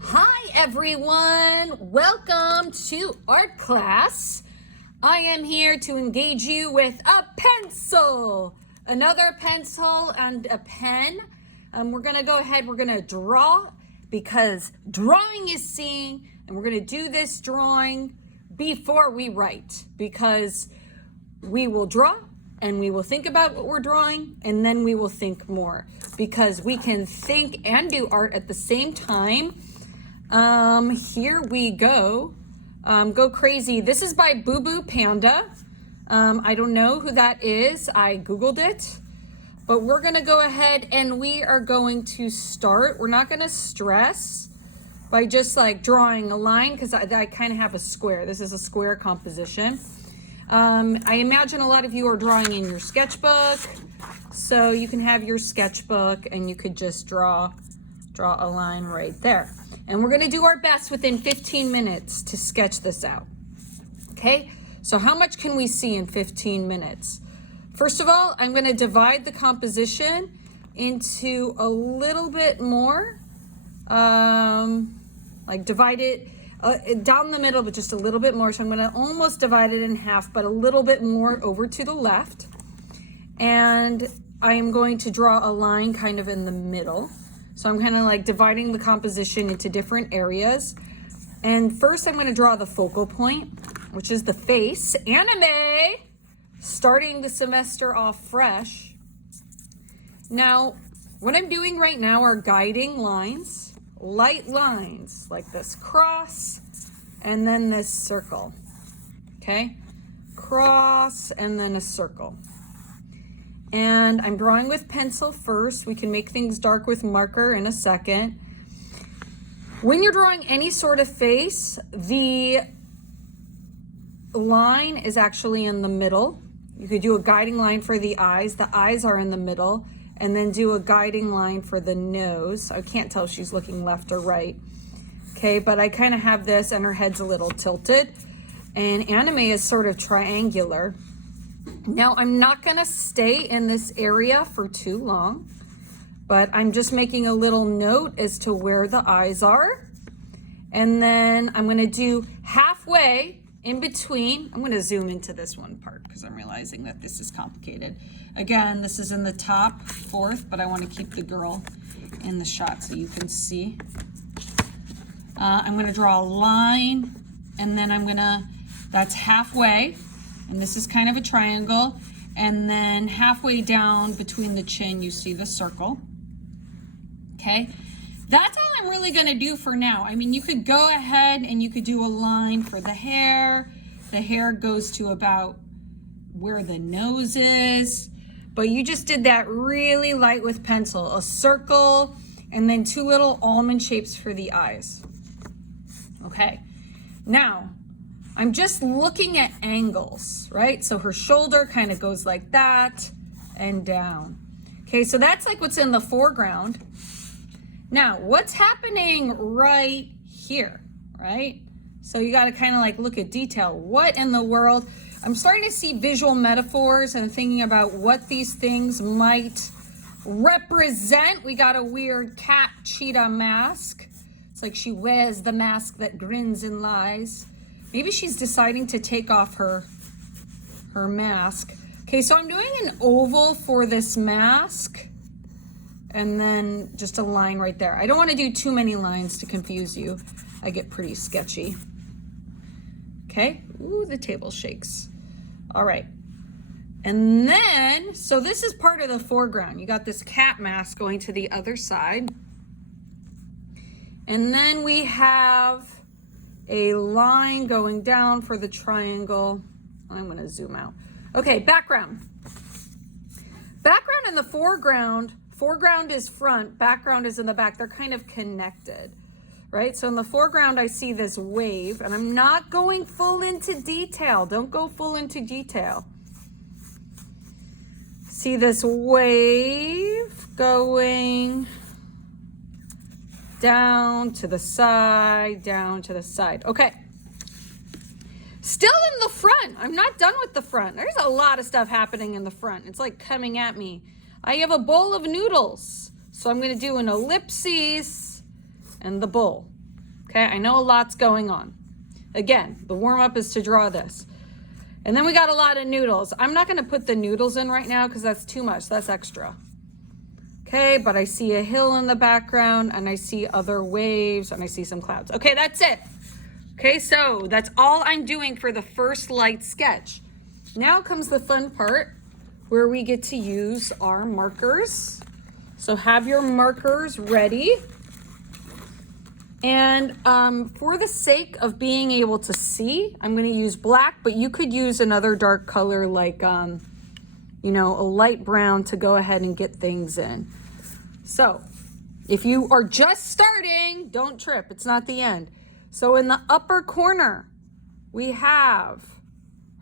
Hi everyone, welcome to art class. I am here to engage you with a pencil, another pencil and a pen. We're gonna go ahead, we're gonna draw because drawing is seeing, and we're gonna do this drawing before we write because we will draw and we will think about what we're drawing and then we will think more because we can think and do art at the same time. Here we go. Go crazy. This is by Boo Boo Panda. I don't know who that is. I Googled it, but we're going to go ahead and we are going to start. We're not going to stress by just like drawing a line because I kind of have a square. This is a square composition. I imagine a lot of you are drawing in your sketchbook, so you can have your sketchbook and you could just draw a line right there. And we're gonna do our best within 15 minutes to sketch this out, okay? So how much can we see in 15 minutes? First of all, I'm gonna divide the composition into a little bit more, like divide it down the middle, but just a little bit more. So I'm gonna almost divide it in half, but a little bit more over to the left. And I am going to draw a line kind of in the middle. So I'm kind of like dividing the composition into different areas. And first I'm going to draw the focal point, which is the face. Anime, starting the semester off fresh. Now, what I'm doing right now are guiding lines, light lines, like this cross and then this circle, okay? Cross and then a circle. And I'm drawing with pencil first. We can make things dark with marker in a second. When you're drawing any sort of face, the line is actually in the middle. You could do a guiding line for the eyes. The eyes are in the middle. And then do a guiding line for the nose. I can't tell if she's looking left or right. Okay, but I kind of have this and her head's a little tilted. And anime is sort of triangular. Now, I'm not going to stay in this area for too long, but I'm just making a little note as to where the eyes are. And then I'm going to do halfway in between. I'm going to zoom into this one part because I'm realizing that this is complicated. Again, this is in the top fourth, but I want to keep the girl in the shot so you can see. I'm going to draw a line, and then that's halfway. And this is kind of a triangle. And then halfway down between the chin, you see the circle. Okay, that's all I'm really gonna do for now. I mean, you could go ahead and you could do a line for the hair. The hair goes to about where the nose is. But you just did that really light with pencil. A circle, and then two little almond shapes for the eyes. Okay, now, I'm just looking at angles, right? So her shoulder kind of goes like that and down. Okay, so that's like what's in the foreground. Now, what's happening right here, right? So you got to kind of like look at detail. What in the world? I'm starting to see visual metaphors and thinking about what these things might represent. We got a weird cat cheetah mask. It's like she wears the mask that grins and lies. Maybe she's deciding to take off her mask. Okay, so I'm doing an oval for this mask and then just a line right there. I don't want to do too many lines to confuse you. I get pretty sketchy. Okay, ooh, the table shakes. All right, and then, so this is part of the foreground. You got this cat mask going to the other side. And then we have a line going down for the triangle. I'm going to zoom out. Okay, background. Background in the foreground. Foreground is front, background is in the back. They're kind of connected, right? So in the foreground, I see this wave, and I'm not going full into detail. Don't go full into detail. See this wave going down to the side, down to the side. Okay. Still in the front. I'm not done with the front. There's a lot of stuff happening in the front. It's like coming at me. I have a bowl of noodles. So I'm going to do an ellipses and the bowl. Okay, I know a lot's going on. Again, the warm-up is to draw this. And then we got a lot of noodles. I'm not gonna put the noodles in right now because that's too much, that's extra. Okay, but I see a hill in the background and I see other waves and I see some clouds. Okay, that's it. Okay, so that's all I'm doing for the first light sketch. Now comes the fun part where we get to use our markers. So have your markers ready. And for the sake of being able to see, I'm gonna use black, but you could use another dark color like, you know, a light brown to go ahead and get things in. So if you are just starting, don't trip, it's not the end. So in the upper corner, we have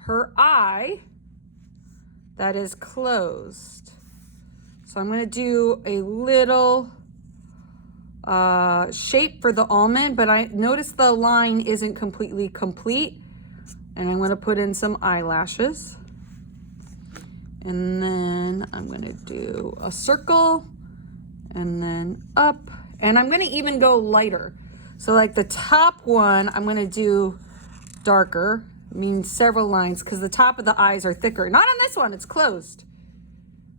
her eye that is closed. So I'm gonna do a little shape for the almond, but I notice the line isn't completely complete. And I'm gonna put in some eyelashes. And then I'm gonna do a circle and then up. And I'm gonna even go lighter. So like the top one, I'm gonna do darker, means several lines, because the top of the eyes are thicker. Not on this one, it's closed.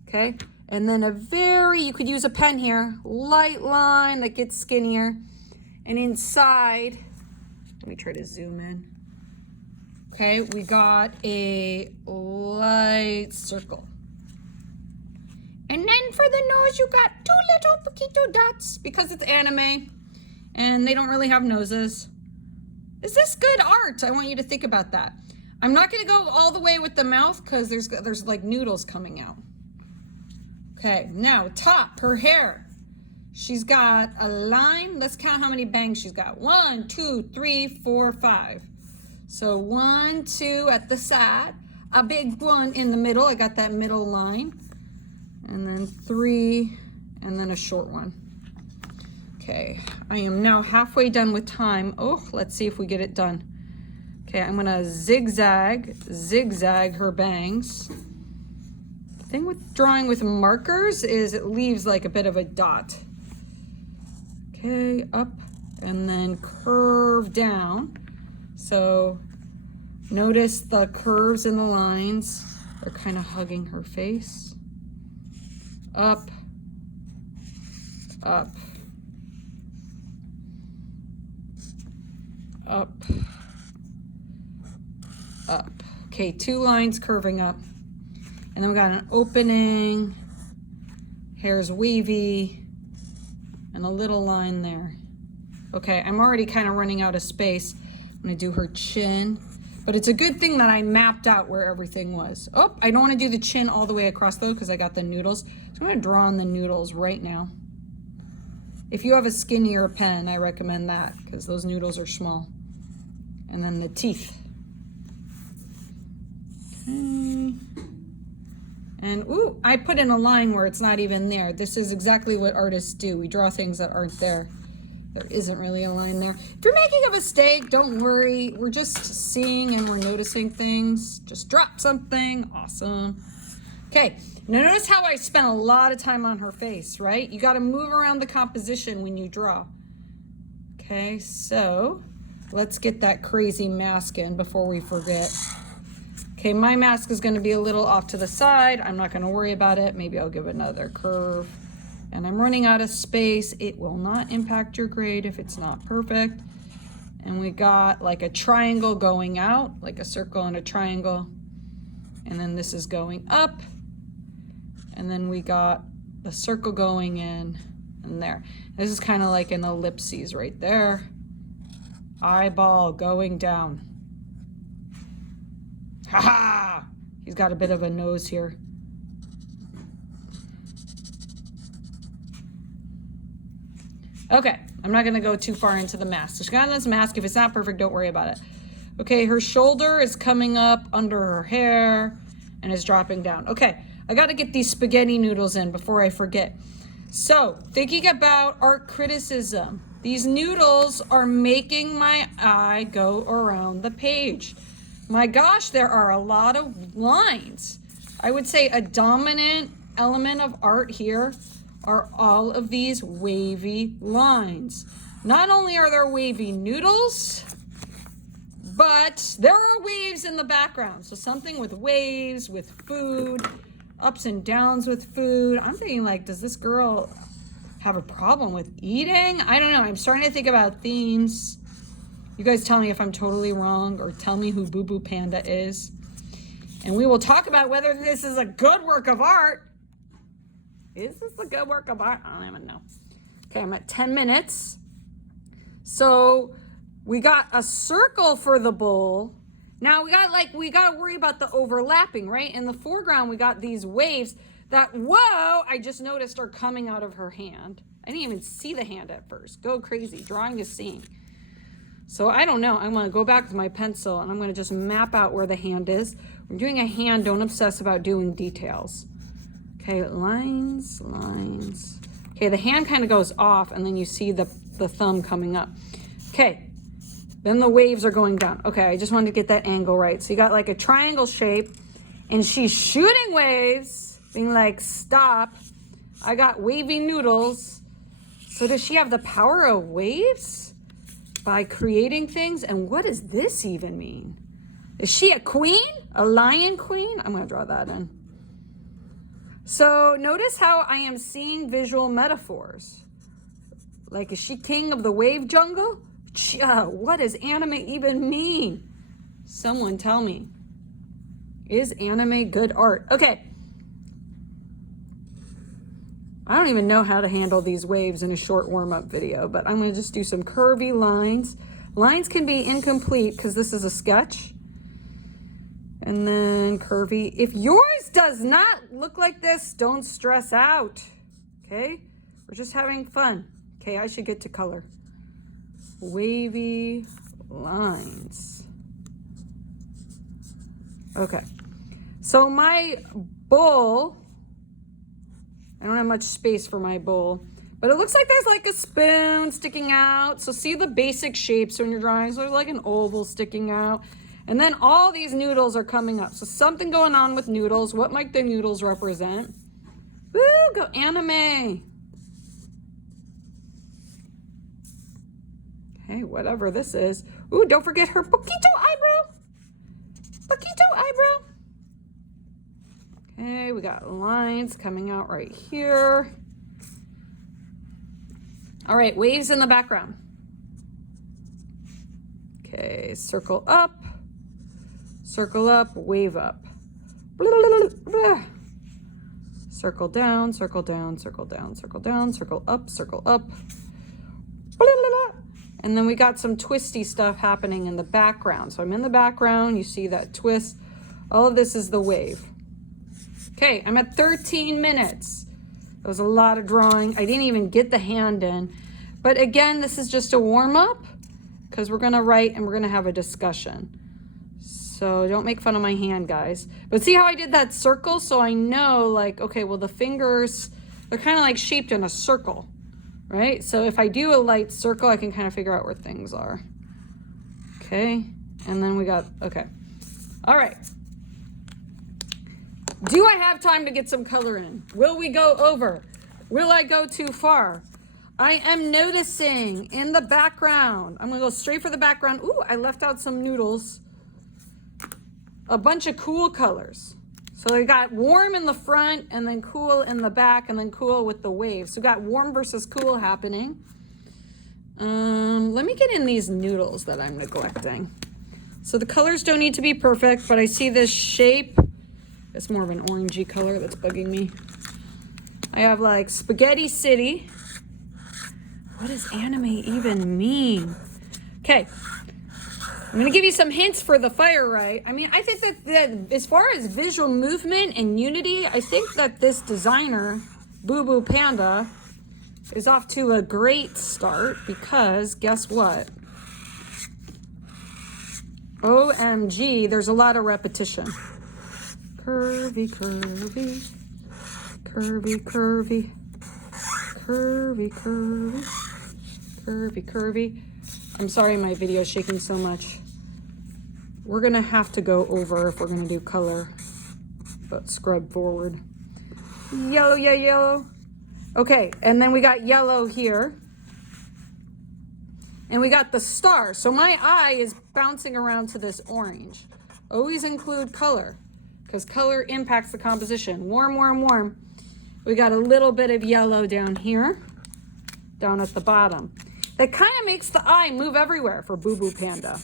Okay, and then you could use a pen here, light line that gets skinnier. And inside, let me try to zoom in. Okay, we got a light circle. And then for the nose, you got 2 little poquito dots because it's anime and they don't really have noses. Is this good art? I want you to think about that. I'm not gonna go all the way with the mouth because there's like noodles coming out. Okay, now top, her hair. She's got a line. Let's count how many bangs she's got. 1, 2, 3, 4, 5. So 1, 2 at the side, a big one in the middle. I got that middle line. And then 3, and then a short one. Okay, I am now halfway done with time. Oh, let's see if we get it done. Okay, I'm gonna zigzag her bangs. The thing with drawing with markers is it leaves like a bit of a dot. Okay, up and then curve down. So notice the curves in the lines are kind of hugging her face. Up, up, up, up. Okay, 2 lines curving up. And then we got an opening, hair's wavy, and a little line there. Okay, I'm already kind of running out of space. I'm gonna do her chin. But it's a good thing that I mapped out where everything was. Oh, I don't want to do the chin all the way across though because I got the noodles. So I'm going to draw on the noodles right now. If you have a skinnier pen, I recommend that because those noodles are small. And then the teeth. Okay. And ooh, I put in a line where it's not even there. This is exactly what artists do. We draw things that aren't there. There isn't really a line there. If you're making a mistake, don't worry. We're just seeing and we're noticing things. Just drop something. Awesome. Okay, now notice how I spent a lot of time on her face, right? You got to move around the composition when you draw. Okay, so let's get that crazy mask in before we forget. Okay, my mask is going to be a little off to the side. I'm not going to worry about it. Maybe I'll give it another curve. And I'm running out of space. It will not impact your grade if it's not perfect. And we got like a triangle going out, like a circle and a triangle. And then this is going up. And then we got the circle going in and there. This is kind of like an ellipses right there. Eyeball going down. Ha ha! He's got a bit of a nose here. Okay, I'm not gonna go too far into the mask. So she got this mask. If it's not perfect, don't worry about it. Okay, her shoulder is coming up under her hair and is dropping down. Okay, I gotta get these spaghetti noodles in before I forget. So, thinking about art criticism, these noodles are making my eye go around the page. My gosh, there are a lot of lines. I would say a dominant element of art here are all of these wavy lines. Not only are there wavy noodles, but there are waves in the background. So something with waves, with food, ups and downs with food. I'm thinking like, does this girl have a problem with eating? I don't know. I'm starting to think about themes. You guys tell me if I'm totally wrong, or tell me who Boo Boo Panda is. And we will talk about whether this is a good work of art. Is this a good work of art? I don't even know. Okay, I'm at 10 minutes. So we got a circle for the bowl. Now we got to worry about the overlapping, right? In the foreground, we got these waves that, whoa, I just noticed are coming out of her hand. I didn't even see the hand at first. Go crazy, drawing is seeing. So I don't know. I'm going to go back with my pencil and I'm going to just map out where the hand is. We're doing a hand. Don't obsess about doing details. Okay, lines, lines. Okay, the hand kind of goes off and then you see the thumb coming up. Okay, then the waves are going down. Okay, I just wanted to get that angle right. So you got like a triangle shape and she's shooting waves, being like, stop. I got wavy noodles. So does she have the power of waves by creating things? And what does this even mean? Is she a queen? A lion queen? I'm gonna draw that in. So notice how I am seeing visual metaphors. Like, is she king of the wave jungle? What does anime even mean? Someone tell me. Is anime good art? Okay. I don't even know how to handle these waves in a short warm-up video, but I'm going to just do some curvy lines. Lines can be incomplete because this is a sketch. And then curvy. If yours does not look like this, don't stress out. Okay? We're just having fun. Okay, I should get to color. Wavy lines. Okay. So my bowl, I don't have much space for my bowl, but it looks like there's like a spoon sticking out. So see the basic shapes when you're drawing. So there's like an oval sticking out. And then all these noodles are coming up. So something going on with noodles. What might the noodles represent? Woo, go anime. Okay, whatever this is. Ooh, don't forget her poquito eyebrow. Poquito eyebrow. Okay, we got lines coming out right here. All right, waves in the background. Okay, circle up, wave up. Circle down, circle down, circle down, circle down, circle up, circle up. And then we got some twisty stuff happening in the background. So I'm in the background, you see that twist. All of this is the wave. Okay, I'm at 13 minutes. That was a lot of drawing. I didn't even get the hand in. But again, this is just a warm-up because we're gonna write and we're gonna have a discussion. So don't make fun of my hand, guys. But see how I did that circle? So I know like, okay, well the fingers, they're kind of like shaped in a circle, right? So if I do a light circle, I can kind of figure out where things are. Okay, and then we got, okay. All right. Do I have time to get some color in? Will we go over? Will I go too far? I am noticing in the background. I'm gonna go straight for the background. Ooh, I left out some noodles. A bunch of cool colors. So we got warm in the front and then cool in the back and then cool with the waves. So we got warm versus cool happening. Let me get in these noodles that I'm neglecting. So the colors don't need to be perfect, but I see this shape. It's more of an orangey color that's bugging me. I have like Spaghetti City. What does anime even mean? Okay, I'm gonna give you some hints for the fire right. I mean, I think that as far as visual movement and unity, I think that this designer, Boo Boo Panda, is off to a great start because guess what? OMG, there's a lot of repetition. Curvy, curvy, curvy, curvy, curvy, curvy, curvy, curvy. I'm sorry my video is shaking so much. We're gonna have to go over if we're gonna do color, but scrub forward. Yellow, yeah, yellow. Okay, and then we got yellow here. And we got the star. So my eye is bouncing around to this orange. Always include color because color impacts the composition. Warm, warm, warm. We got a little bit of yellow down here, down at the bottom. That kind of makes the eye move everywhere for Boo Boo Panda.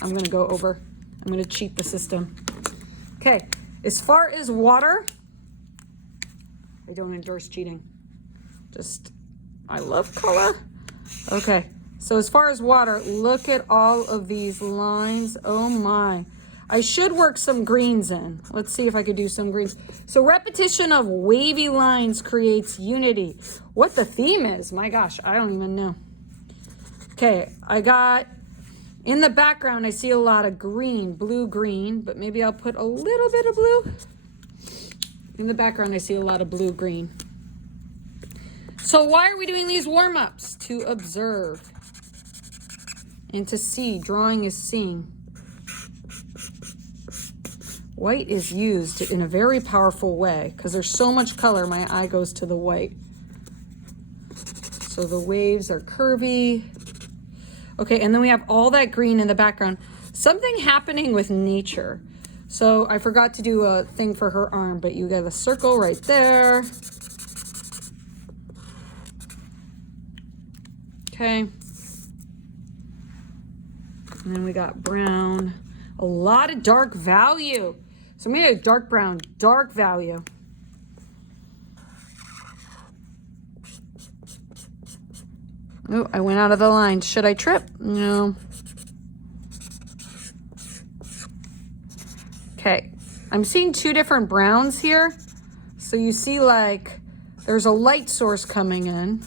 I'm gonna go over. I'm gonna cheat the system. Okay, as far as water, I don't endorse cheating. I love color. Okay, so as far as water, look at all of these lines. Oh my. I should work some greens in. Let's see if I could do some greens. So repetition of wavy lines creates unity. What the theme is, my gosh, I don't even know. Okay, I got, in the background, I see a lot of green, blue-green, but maybe I'll put a little bit of blue. In the background, I see a lot of blue-green. So why are we doing these warm-ups? To observe and to see. Drawing is seeing. White is used in a very powerful way because there's so much color, my eye goes to the white. So the waves are curvy. Okay, and then we have all that green in the background. Something happening with nature. So I forgot to do a thing for her arm, but you got a circle right there. Okay. And then we got brown. A lot of dark value. So we made a dark brown, dark value. Oh, I went out of the line. Should I trip? No. Okay, I'm seeing two different browns here. So you see like there's a light source coming in.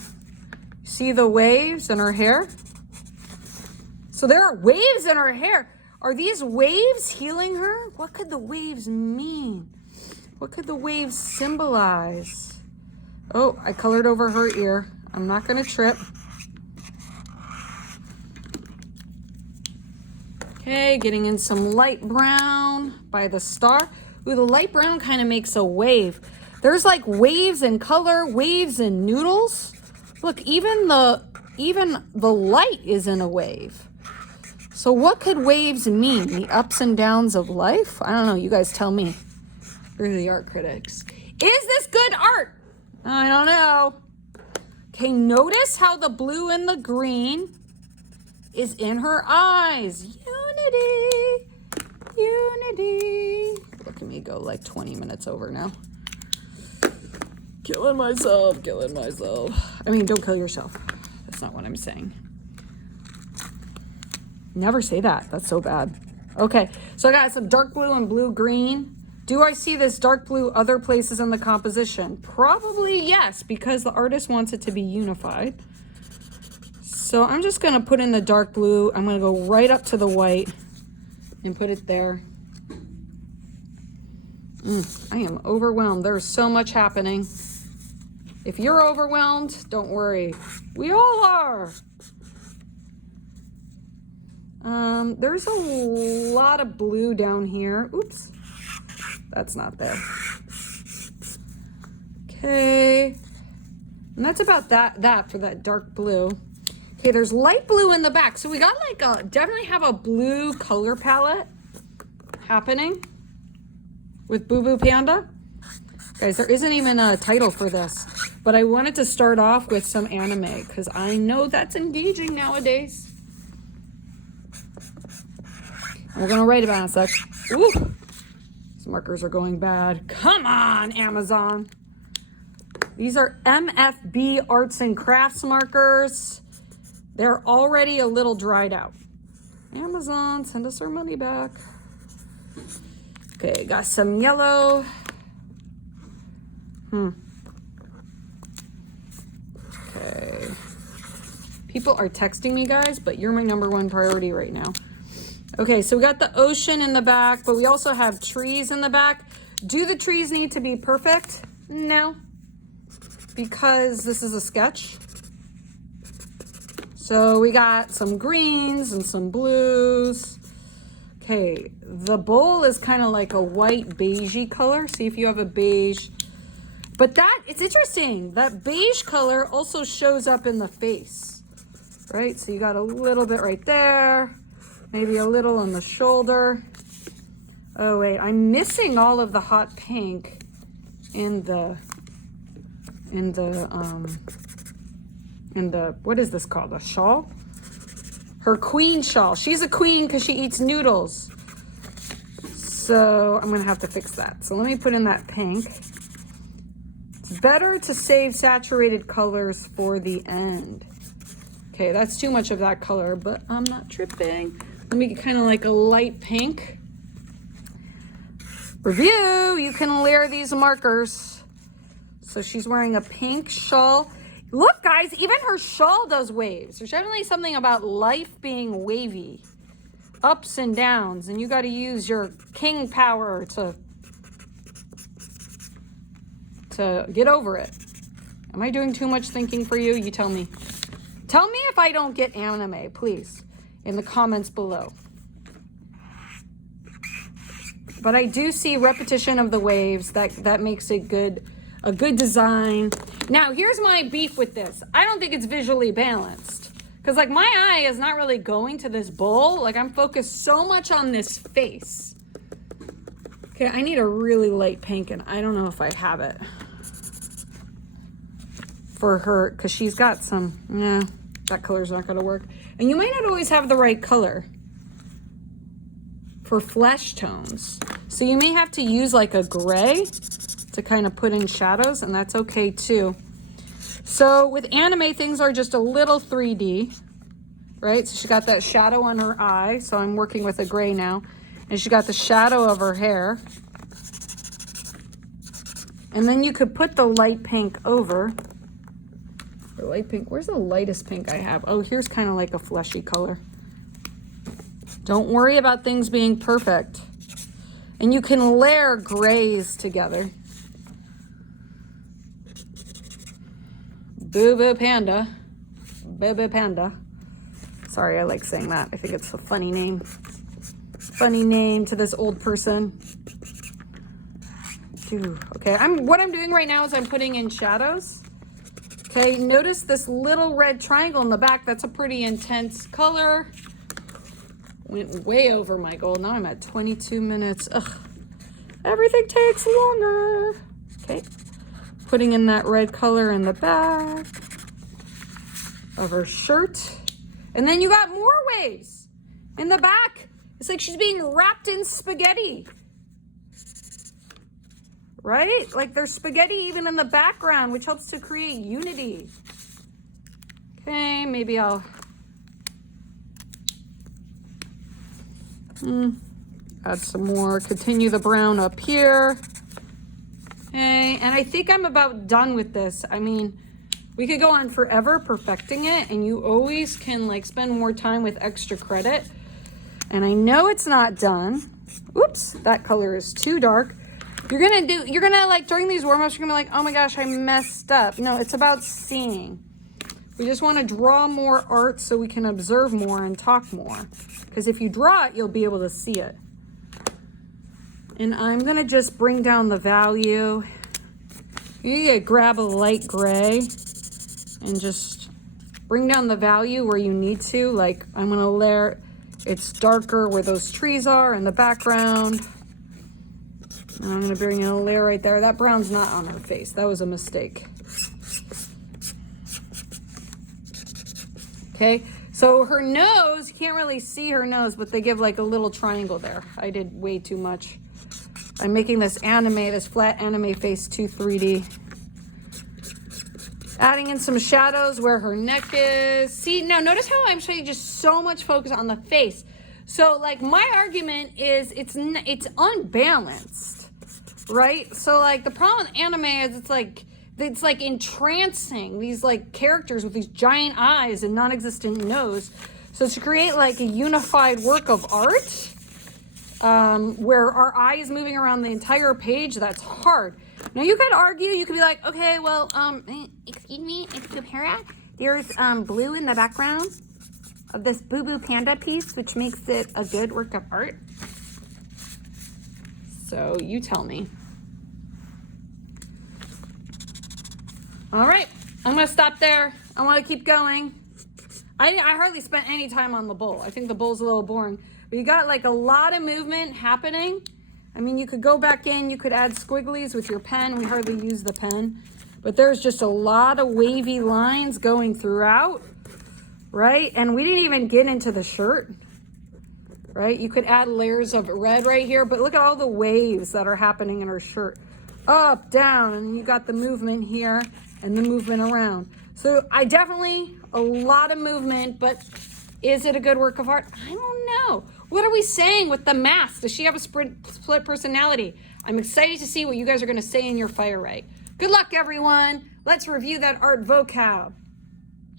See the waves in her hair? So there are waves in her hair. Are these waves healing her? What could the waves mean? What could the waves symbolize? Oh, I colored over her ear. I'm not gonna trip. Okay, getting in some light brown by the star. Ooh, the light brown kind of makes a wave. There's like waves in color, waves in noodles. Look, even the light is in a wave. So what could waves mean? The ups and downs of life? I don't know. You guys tell me. You're the art critics. Is this good art? I don't know. Okay, notice how the blue and the green is in her eyes. Unity. Unity. Look at me go like 20 minutes over now. Killing myself. I mean, don't kill yourself. That's not what I'm saying. Never say that. That's so bad. Okay, so I got some dark blue and blue-green. Do I see this dark blue other places in the composition? Probably yes, because the artist wants it to be unified. So I'm just going to put in the dark blue. I'm going to go right up to the white and put it there. I am overwhelmed. There's so much happening. If you're overwhelmed, don't worry. We all are. There's a lot of blue down here. Oops, that's not there. Okay, and that's about that for that dark blue. Okay, there's light blue in the back. So we got like definitely have a blue color palette happening with Boo Boo Panda. Guys, there isn't even a title for this, but I wanted to start off with some anime because I know that's engaging nowadays. We're gonna write about it in a sec. Ooh, these markers are going bad. Come on, Amazon. These are MFB Arts and Crafts markers. They're already a little dried out. Amazon, send us our money back. Okay, got some yellow. Okay. People are texting me, guys, but you're my #1 priority right now. Okay, so we got the ocean in the back, but we also have trees in the back. Do the trees need to be perfect? No, because this is a sketch. So we got some greens and some blues. Okay, the bowl is kind of like a white beigey color. See if you have a beige. But it's interesting. That beige color also shows up in the face, right? So you got a little bit right there, maybe a little on the shoulder. Oh wait, I'm missing all of the hot pink in the, what is this called? A shawl? Her queen shawl. She's a queen because she eats noodles. So I'm gonna have to fix that. So let me put in that pink. It's better to save saturated colors for the end. Okay, that's too much of that color, but I'm not tripping. Let me get kind of like a light pink. Review, you can layer these markers. So she's wearing a pink shawl. Look, guys, even her shawl does waves. There's definitely something about life being wavy. Ups and downs, and you got to use your king power to get over it. Am I doing too much thinking for you? You tell me. Tell me if I don't get anime, please, in the comments below. But I do see repetition of the waves. That makes it good. A good design. Now, here's my beef with this. I don't think it's visually balanced. Because, like, my eye is not really going to this bowl. Like, I'm focused so much on this face. Okay, I need a really light pink, and I don't know if I have it for her. Because she's got some, no, that color's not going to work. And you might not always have the right color for flesh tones. So you may have to use, like, a gray to kind of put in shadows, and that's okay too. So with anime, things are just a little 3D, right? So she got that shadow on her eye, so I'm working with a gray now. And she got the shadow of her hair. And then you could put the light pink over. The light pink, where's the lightest pink I have? Oh, here's kind of like a fleshy color. Don't worry about things being perfect. And you can layer grays together. Boo Boo Panda. Boo Boo Panda. Sorry, I like saying that. I think it's a funny name. Funny name to this old person. Okay, what I'm doing right now is I'm putting in shadows. Okay, notice this little red triangle in the back. That's a pretty intense color. Went way over my goal. Now I'm at 22 minutes. Ugh. Everything takes longer. Okay. Putting in that red color in the back of her shirt. And then you got more waves in the back. It's like she's being wrapped in spaghetti. Right? Like there's spaghetti even in the background, which helps to create unity. Okay, maybe I'll add some more. Continue the brown up here. Okay, and I think I'm about done with this. I mean, we could go on forever perfecting it, and you always can like spend more time with extra credit. And I know it's not done. Oops, that color is too dark. You're gonna like during these warm-ups, you're gonna be like, oh my gosh, I messed up. No, it's about seeing. We just want to draw more art so we can observe more and talk more. Because if you draw it, you'll be able to see it. And I'm gonna just bring down the value. You grab a light gray and just bring down the value where you need to. Like I'm gonna layer, it's darker where those trees are in the background. I'm gonna bring in a layer right there. That brown's not on her face. That was a mistake. Okay, so her nose, you can't really see her nose, but they give like a little triangle there. I did way too much. I'm making this flat anime face too 3D. Adding in some shadows where her neck is. See, now notice how I'm showing just so much focus on the face. So like my argument is it's unbalanced, right? So like the problem with anime is it's like entrancing these like characters with these giant eyes and non-existent nose. So to create like a unified work of art, where our eye is moving around the entire page, that's hard. Now you could argue, you could be like, okay, well, excuse me, Expupera, there's blue in the background of this Boo Boo Panda piece, which makes it a good work of art. So you tell me. All right, I'm gonna stop there. I wanna keep going. I hardly spent any time on the bowl. I think the bowl's a little boring. But you got like a lot of movement happening. I mean, you could go back in, you could add squigglies with your pen. We hardly use the pen. But there's just a lot of wavy lines going throughout, right? And we didn't even get into the shirt, right? You could add layers of red right here, but look at all the waves that are happening in her shirt. Up, down, and you got the movement here and the movement around. So I definitely, a lot of movement, but is it a good work of art? I don't know. What are we saying with the mask? Does she have a split personality? I'm excited to see what you guys are gonna say in your fire right. Good luck, everyone. Let's review that art vocab.